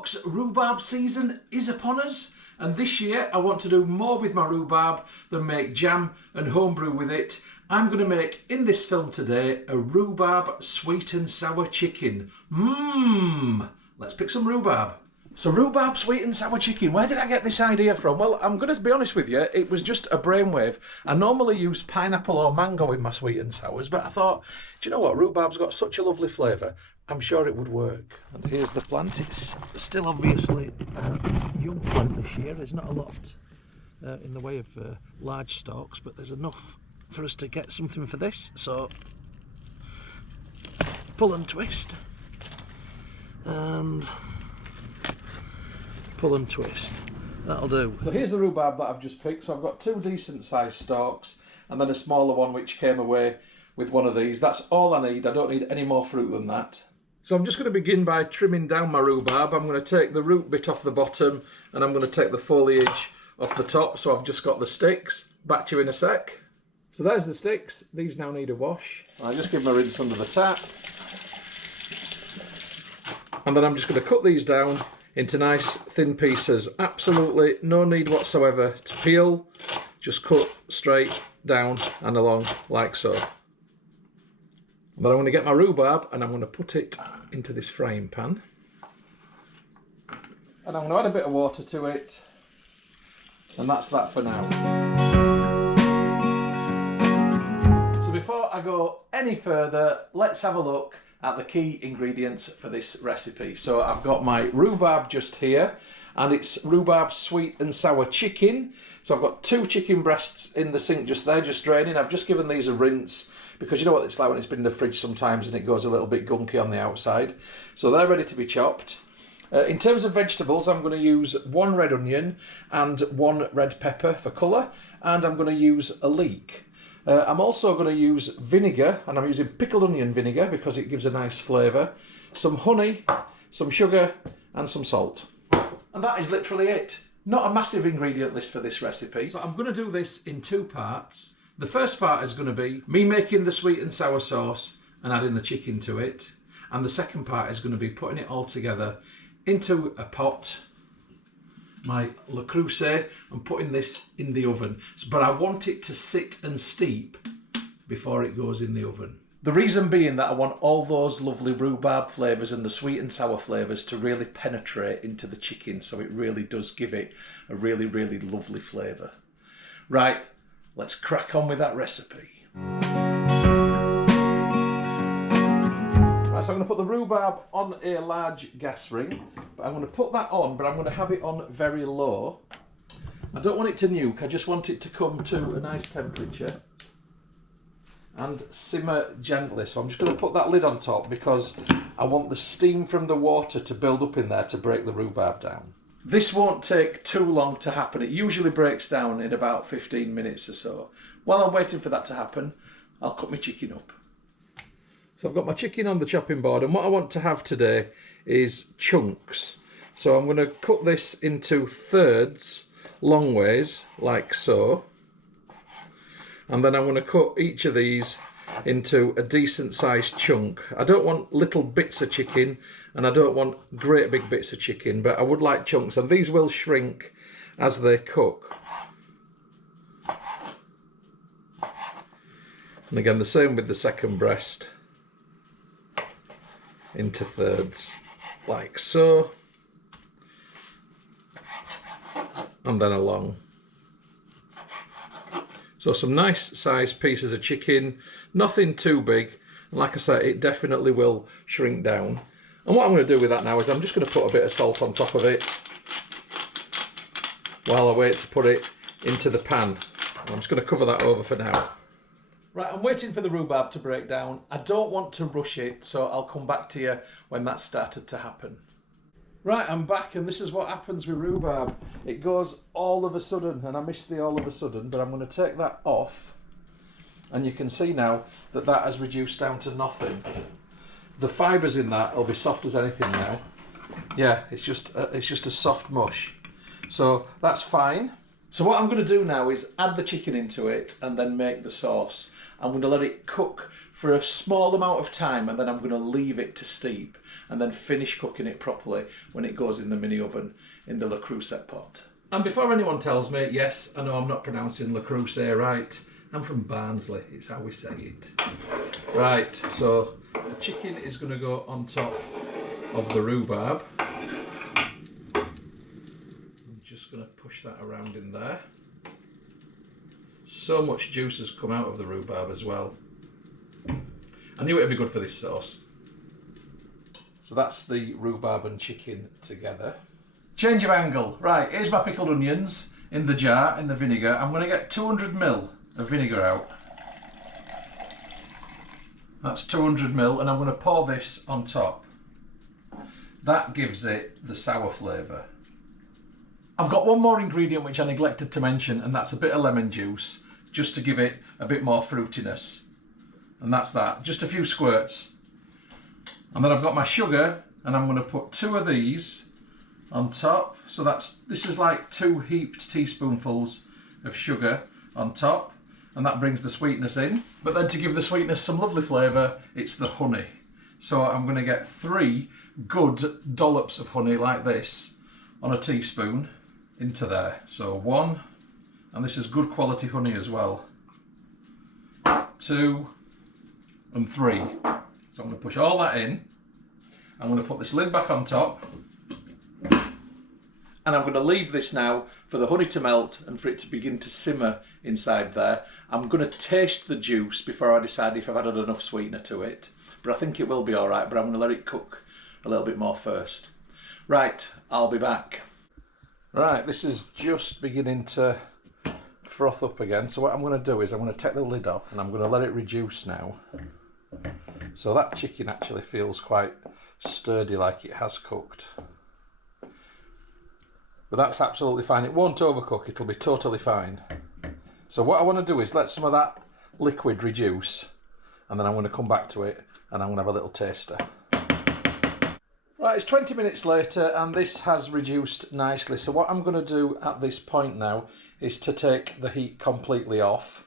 folks, rhubarb season is upon us, and this year I want to do more with my rhubarb than make jam and homebrew with it. I'm going to make, in this film today, a rhubarb sweet and sour chicken. Let's pick some rhubarb. So rhubarb sweet and sour chicken, where did I get this idea from? Well, I'm going to be honest with you, it was just a brainwave. I normally use pineapple or mango in my sweet and sours, but I thought, do you know what, rhubarb's got such a lovely flavour, I'm sure it would work. And here's the plant. It's still obviously a young plant this year. There's not a lot in the way of large stalks, but there's enough for us to get something for this. So pull and twist, and pull and twist. That'll do. So here's the rhubarb that I've just picked. So I've got 2 decent sized stalks and then a smaller one which came away with one of these. That's all I need. I don't need any more fruit than that. So I'm just going to begin by trimming down my rhubarb. I'm going to take the root bit off the bottom and I'm going to take the foliage off the top. So I've just got the sticks. Back to you in a sec. So there's the sticks. These now need a wash. I'll just give them a rinse under the tap. And then I'm just going to cut these down into nice thin pieces. Absolutely no need whatsoever to peel. Just cut straight down and along like so. And then I'm going to get my rhubarb and I'm going to put it into this frying pan. And I'm going to add a bit of water to it. And that's that for now. So before I go any further, let's have a look at the key ingredients for this recipe. So I've got my rhubarb just here, and it's rhubarb sweet and sour chicken. So I've got 2 chicken breasts in the sink just there, just draining. I've just given these a rinse because you know what it's like when it's been in the fridge sometimes and it goes a little bit gunky on the outside. So they're ready to be chopped. In terms of vegetables, I'm going to use 1 red onion and 1 red pepper for colour, and I'm going to use a leek. I'm also going to use vinegar, and I'm using pickled onion vinegar because it gives a nice flavour, some honey, some sugar and some salt. And that is literally it. Not a massive ingredient list for this recipe. So I'm going to do this in 2 parts. The first part is going to be me making the sweet and sour sauce and adding the chicken to it. And the second part is going to be putting it all together into a pot, my Le Creuset, and putting this in the oven. But I want it to sit and steep before it goes in the oven. The reason being that I want all those lovely rhubarb flavours and the sweet and sour flavours to really penetrate into the chicken, so it really does give it a really, really lovely flavour. Right, let's crack on with that recipe. Right, so I'm going to put the rhubarb on a large gas ring, but I'm going to put that on, but I'm going to have it on very low. I don't want it to nuke, I just want it to come to a nice temperature and simmer gently. So I'm just going to put that lid on top because I want the steam from the water to build up in there to break the rhubarb down. This won't take too long to happen. It usually breaks down in about 15 minutes or so. While I'm waiting for that to happen, I'll cut my chicken up. So I've got my chicken on the chopping board, and what I want to have today is chunks. So I'm going to cut this into thirds, long ways, like so. And then I'm going to cut each of these into a decent sized chunk. I don't want little bits of chicken and I don't want great big bits of chicken, but I would like chunks, and these will shrink as they cook. And again, the same with the second breast, into thirds, like so, and then along. So some nice sized pieces of chicken, nothing too big, and like I say, it definitely will shrink down. And what I'm going to do with that now is I'm just going to put a bit of salt on top of it while I wait to put it into the pan. I'm just going to cover that over for now. Right, I'm waiting for the rhubarb to break down. I don't want to rush it, so I'll come back to you when that's started to happen. Right, I'm back, and this is what happens with rhubarb. It goes all of a sudden, and I missed the all of a sudden, but I'm going to take that off, and you can see now that that has reduced down to nothing. The fibres in that will be soft as anything now. Yeah, it's just a soft mush. So that's fine. So what I'm going to do now is add the chicken into it and then make the sauce. I'm going to let it cook for a small amount of time, and then I'm going to leave it to steep and then finish cooking it properly when it goes in the mini oven in the Le Creuset pot. And before anyone tells me, yes, I know I'm not pronouncing Le Creuset right. I'm from Barnsley, it's how we say it. Right, so the chicken is going to go on top of the rhubarb. I'm just going to push that around in there. So much juice has come out of the rhubarb as well. I knew it would be good for this sauce. So that's the rhubarb and chicken together. Change of angle. Right, here's my pickled onions in the jar, in the vinegar. I'm going to get 200 ml of vinegar out. That's 200 ml, and I'm going to pour this on top. That gives it the sour flavour. I've got one more ingredient which I neglected to mention, and that's a bit of lemon juice, just to give it a bit more fruitiness. And that's that, just a few squirts. And then I've got my sugar, and I'm going to put 2 of these on top. So this is like 2 heaped teaspoonfuls of sugar on top, and that brings the sweetness in. But then to give the sweetness some lovely flavour, it's the honey. So I'm going to get 3 good dollops of honey like this on a teaspoon into there. So 1, and this is good quality honey as well, 2 and 3. So I'm going to push all that in. I'm going to put this lid back on top, and I'm going to leave this now for the honey to melt and for it to begin to simmer inside there. I'm going to taste the juice before I decide if I've added enough sweetener to it, but I think it will be alright, but I'm going to let it cook a little bit more first. Right, I'll be back. Right, this is just beginning to froth up again, so what I'm going to do is I'm going to take the lid off and I'm going to let it reduce now. So that chicken actually feels quite sturdy, like it has cooked. But that's absolutely fine. It won't overcook, it'll be totally fine. So what I want to do is let some of that liquid reduce, and then I'm going to come back to it and I'm going to have a little taster. Right, it's 20 minutes later and this has reduced nicely. So what I'm going to do at this point now is to take the heat completely off.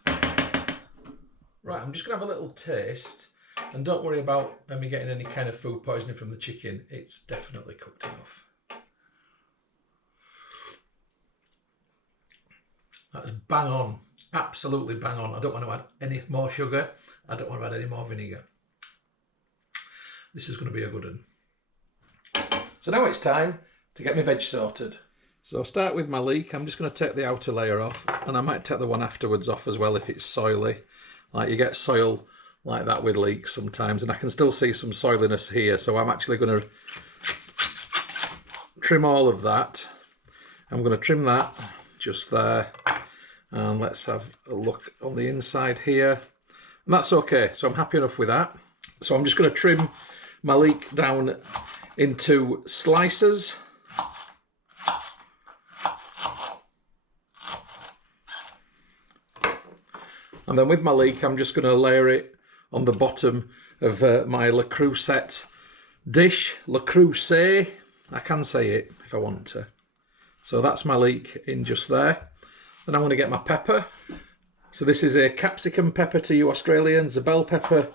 Right, I'm just going to have a little taste, and don't worry about me getting any kind of food poisoning from the chicken. It's definitely cooked enough. That is bang on, absolutely bang on. I don't want to add any more sugar. I don't want to add any more vinegar. This is going to be a good one. So now it's time to get my veg sorted. So I'll start with my leek. I'm just going to take the outer layer off, and I might take the one afterwards off as well if it's soily. Like you get soil like that with leeks sometimes, and I can still see some soiliness here, so I'm actually going to trim all of that. I'm going to trim that just there, and let's have a look on the inside here, and that's okay, so I'm happy enough with that. So I'm just going to trim my leek down into slices. And then with my leek, I'm just going to layer it on the bottom of my Le Creuset dish. Le Creuset, I can say it if I want to. So that's my leek in just there. Then I'm going to get my pepper. So this is a capsicum pepper to you Australians, a bell pepper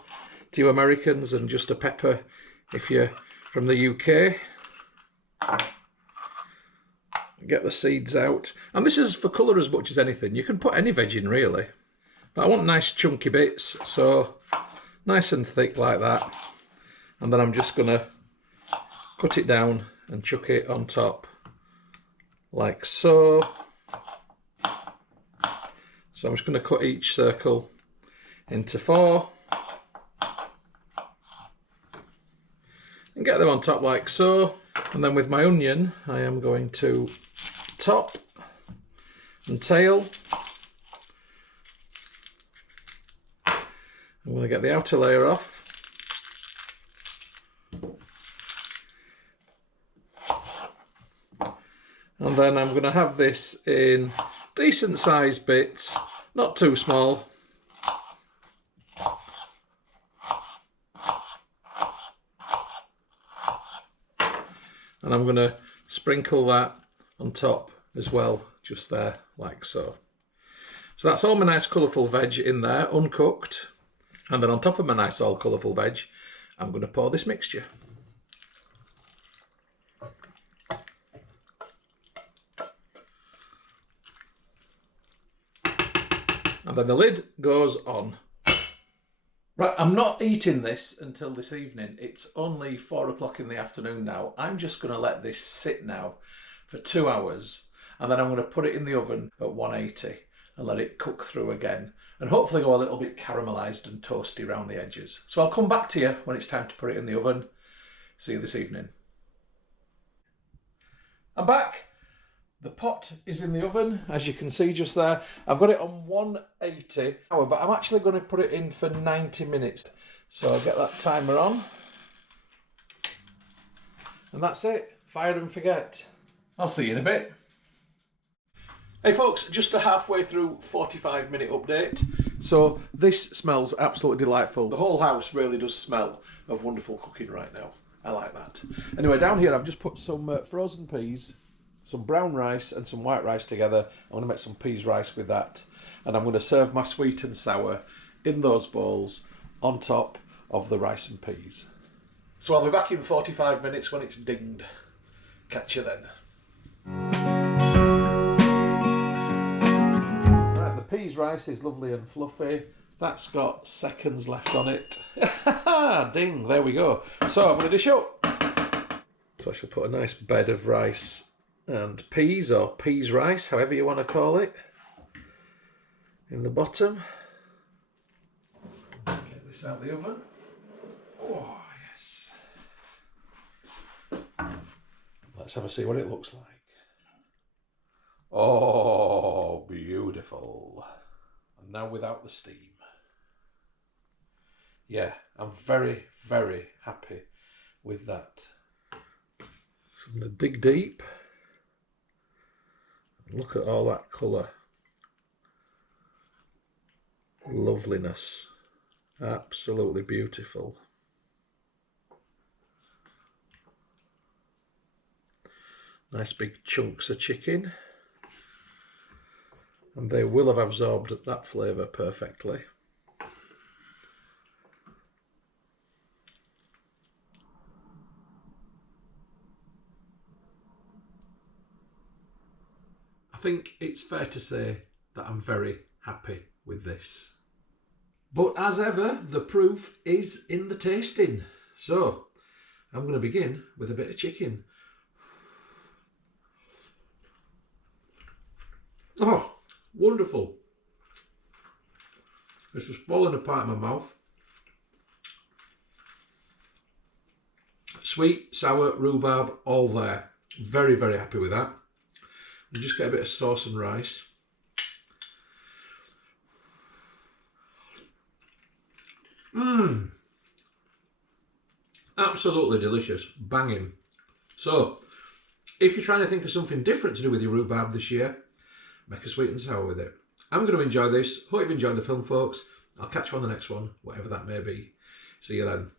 to you Americans, and just a pepper if you're from the UK. Get the seeds out. And this is for colour as much as anything. You can put any veg in really. But I want nice chunky bits, so nice and thick like that. And then I'm just going to cut it down and chuck it on top like so. So I'm just going to cut each circle into 4 and get them on top like so. And then with my onion, I am going to top and tail. I'm going to get the outer layer off. And then I'm going to have this in decent sized bits, not too small. And I'm going to sprinkle that on top as well, just there, like so. So that's all my nice colourful veg in there, uncooked. And then on top of my nice all colourful veg, I'm going to pour this mixture. And then the lid goes on. Right, I'm not eating this until this evening. It's only 4 o'clock in the afternoon now. I'm just going to let this sit now for 2 hours, and then I'm going to put it in the oven at 180 and let it cook through again, and hopefully go a little bit caramelised and toasty around the edges. So I'll come back to you when it's time to put it in the oven. See you this evening. I'm back. The pot is in the oven, as you can see just there. I've got it on 180, but I'm actually going to put it in for 90 minutes. So I'll get that timer on. And that's it. Fire and forget. I'll see you in a bit. Hey folks, just a halfway through 45-minute update. So this smells absolutely delightful. The whole house really does smell of wonderful cooking right now. I like that. Anyway, down here I've just put some frozen peas, some brown rice and some white rice together. I'm going to make some peas rice with that. And I'm going to serve my sweet and sour in those bowls on top of the rice and peas. So I'll be back in 45 minutes when it's dinged. Catch you then. Right, the peas rice is lovely and fluffy. That's got seconds left on it. Ding, there we go. So I'm going to dish up. So I shall put a nice bed of rice and peas, or peas rice, however you want to call it, in the bottom. Get this out of the oven. Oh, yes. Let's have a see what it looks like. Oh, beautiful. And now without the steam. Yeah, I'm very, very happy with that. So I'm going to dig deep. Look at all that colour. Loveliness. Absolutely beautiful. Nice big chunks of chicken. And they will have absorbed that flavour perfectly. I think it's fair to say that I'm very happy with this. But as ever, the proof is in the tasting. So, I'm going to begin with a bit of chicken. Oh, wonderful. It's just falling apart in my mouth. Sweet, sour, rhubarb, all there. Very, very happy with that. You just get a bit of sauce and rice. Absolutely delicious. Banging. So, if you're trying to think of something different to do with your rhubarb this year, make a sweet and sour with it. I'm going to enjoy this. Hope you've enjoyed the film, folks. I'll catch you on the next one, whatever that may be. See you then.